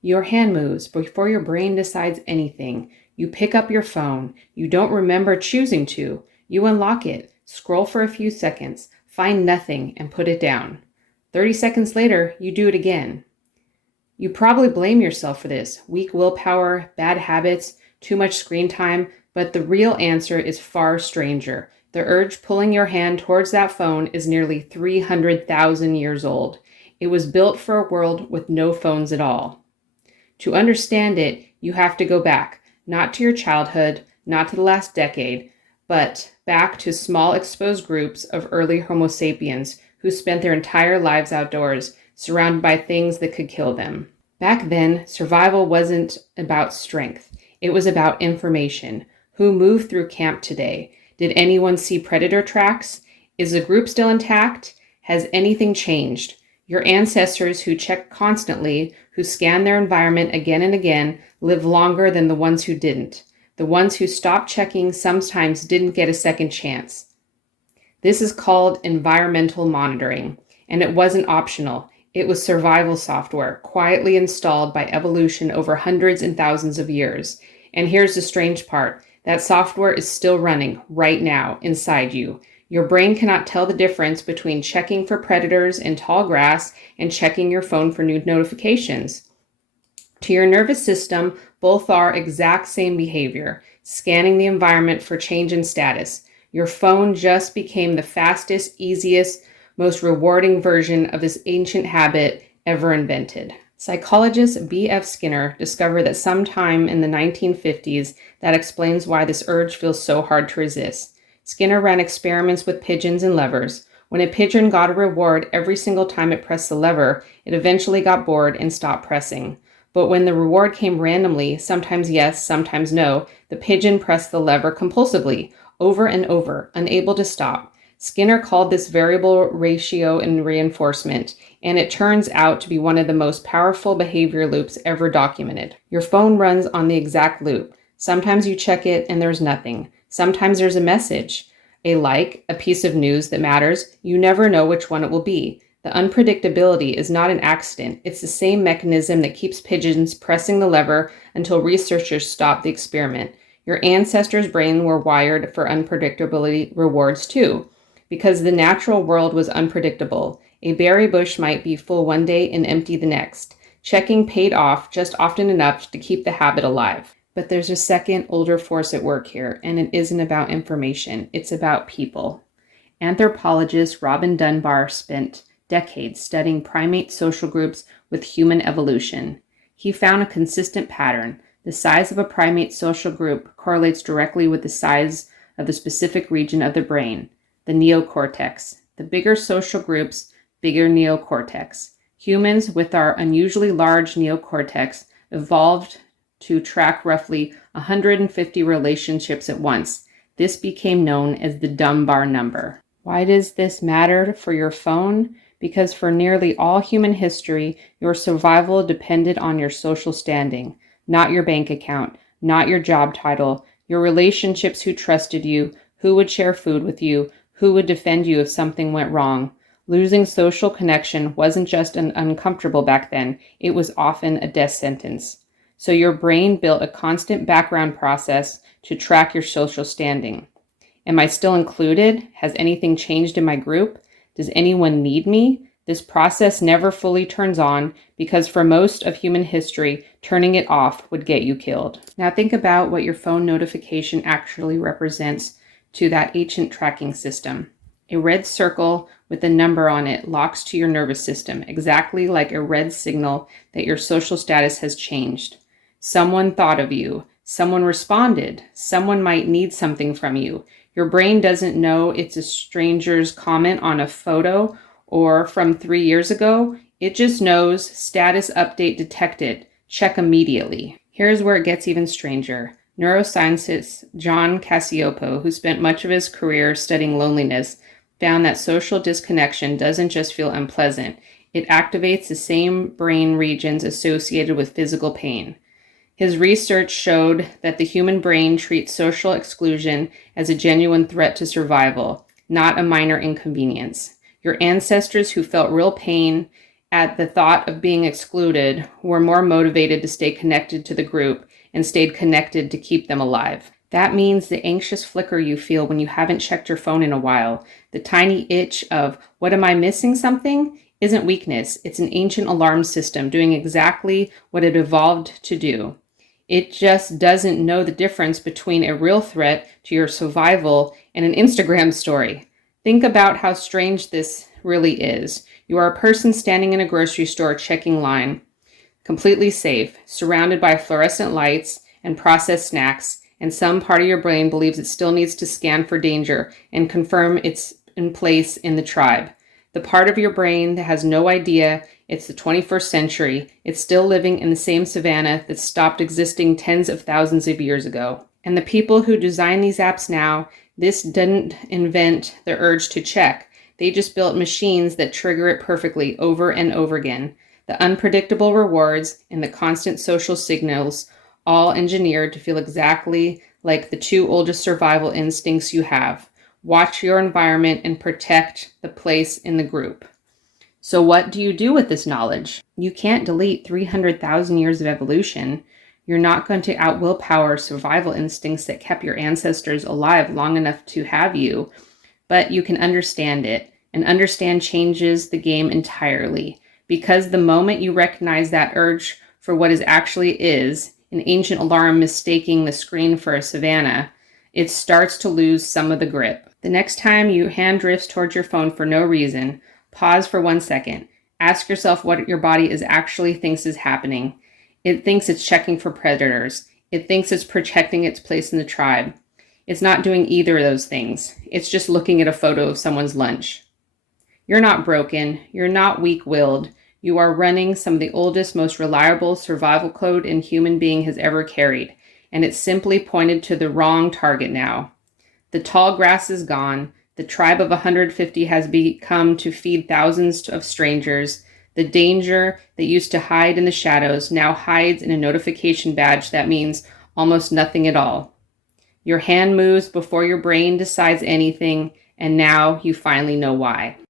Your hand moves before your brain decides anything. You pick up your phone. You don't remember choosing to. You unlock it, scroll for a few seconds, find nothing, and put it down. 30 seconds later, you do it again. You probably blame yourself for this. Weak willpower, bad habits, too much screen time, but the real answer is far stranger. The urge pulling your hand towards that phone is nearly 300,000 years old. It was built for a world with no phones at all. To understand it, you have to go back, not to your childhood, not to the last decade, but back to small exposed groups of early Homo sapiens who spent their entire lives outdoors, surrounded by things that could kill them. Back then, survival wasn't about strength. It was about information. Who moved through camp today? Did anyone see predator tracks? Is the group still intact? Has anything changed? Your ancestors who checked constantly, who scanned their environment again and again, live longer than the ones who didn't. The ones who stopped checking sometimes didn't get a second chance. This is called environmental monitoring, and it wasn't optional. It was survival software, quietly installed by evolution over hundreds and thousands of years. And here's the strange part. That software is still running right now inside you. Your brain cannot tell the difference between checking for predators in tall grass and checking your phone for new notifications. To your nervous system, both are exact same behavior, scanning the environment for change in status. Your phone just became the fastest, easiest, most rewarding version of this ancient habit ever invented. Psychologist B.F. Skinner discovered that sometime in the 1950s that explains why this urge feels so hard to resist. Skinner ran experiments with pigeons and levers. When a pigeon got a reward every single time it pressed the lever, it eventually got bored and stopped pressing. But when the reward came randomly, sometimes yes, sometimes no, the pigeon pressed the lever compulsively, over and over, unable to stop. Skinner called this variable ratio in reinforcement, and it turns out to be one of the most powerful behavior loops ever documented. Your phone runs on the exact loop. Sometimes you check it and there's nothing. Sometimes there's a message, a like, a piece of news that matters. You never know which one it will be. The unpredictability is not an accident. It's the same mechanism that keeps pigeons pressing the lever until researchers stop the experiment. Your ancestors' brains were wired for unpredictability rewards too, because the natural world was unpredictable. A berry bush might be full one day and empty the next. Checking paid off just often enough to keep the habit alive. But there's a second, older force at work here, and it isn't about information. It's about people. Anthropologist Robin Dunbar spent decades studying primate social groups with human evolution. He found a consistent pattern. The size of a primate social group correlates directly with the size of the specific region of the brain, the neocortex. The bigger social groups, bigger neocortex. Humans with our unusually large neocortex evolved to track roughly 150 relationships at once. This became known as the Dunbar number. Why does this matter for your phone? Because for nearly all human history, your survival depended on your social standing, not your bank account, not your job title, your relationships, who trusted you, who would share food with you, who would defend you if something went wrong. Losing social connection wasn't just uncomfortable back then, it was often a death sentence. So your brain built a constant background process to track your social standing. Am I still included? Has anything changed in my group? Does anyone need me? This process never fully turns on because for most of human history, turning it off would get you killed. Now think about what your phone notification actually represents to that ancient tracking system. A red circle with a number on it locks to your nervous system, exactly like a red signal that your social status has changed. Someone thought of you. Someone responded. Someone might need something from you. Your brain doesn't know it's a stranger's comment on a photo or from 3 years ago. It just knows status update detected. Check immediately. Here's where it gets even stranger. Neuroscientist John Cacioppo, who spent much of his career studying loneliness, found that social disconnection doesn't just feel unpleasant. It activates the same brain regions associated with physical pain. His research showed that the human brain treats social exclusion as a genuine threat to survival, not a minor inconvenience. Your ancestors who felt real pain at the thought of being excluded were more motivated to stay connected to the group and stayed connected to keep them alive. That means the anxious flicker you feel when you haven't checked your phone in a while, the tiny itch of, what am I missing something, isn't weakness. It's an ancient alarm system doing exactly what it evolved to do. It just doesn't know the difference between a real threat to your survival and an Instagram story. Think about how strange this really is. You are a person standing in a grocery store checking line, completely safe, surrounded by fluorescent lights and processed snacks, and some part of your brain believes it still needs to scan for danger and confirm it's in place in the tribe. The part of your brain that has no idea it's the 21st century, it's still living in the same savannah that stopped existing tens of thousands of years ago. And the people who design these apps now, this didn't invent the urge to check. They just built machines that trigger it perfectly over and over again. The unpredictable rewards and the constant social signals, all engineered to feel exactly like the two oldest survival instincts you have. Watch your environment and protect the place in the group. So what do you do with this knowledge? You can't delete 300,000 years of evolution. You're not going to out-willpower survival instincts that kept your ancestors alive long enough to have you, but you can understand it, and understand changes the game entirely. Because the moment you recognize that urge for what it actually is, an ancient alarm mistaking the screen for a savanna, it starts to lose some of the grip. The next time your hand drifts towards your phone for no reason, pause for 1 second. Ask yourself what your body actually thinks is happening. It thinks it's checking for predators. It thinks it's protecting its place in the tribe. It's not doing either of those things. It's just looking at a photo of someone's lunch. You're not broken. You're not weak-willed. You are running some of the oldest, most reliable survival code a human being has ever carried, and it's simply pointed to the wrong target now. The tall grass is gone. The tribe of 150 has become to feed thousands of strangers. The danger that used to hide in the shadows now hides in a notification badge that means almost nothing at all. Your hand moves before your brain decides anything, and now you finally know why.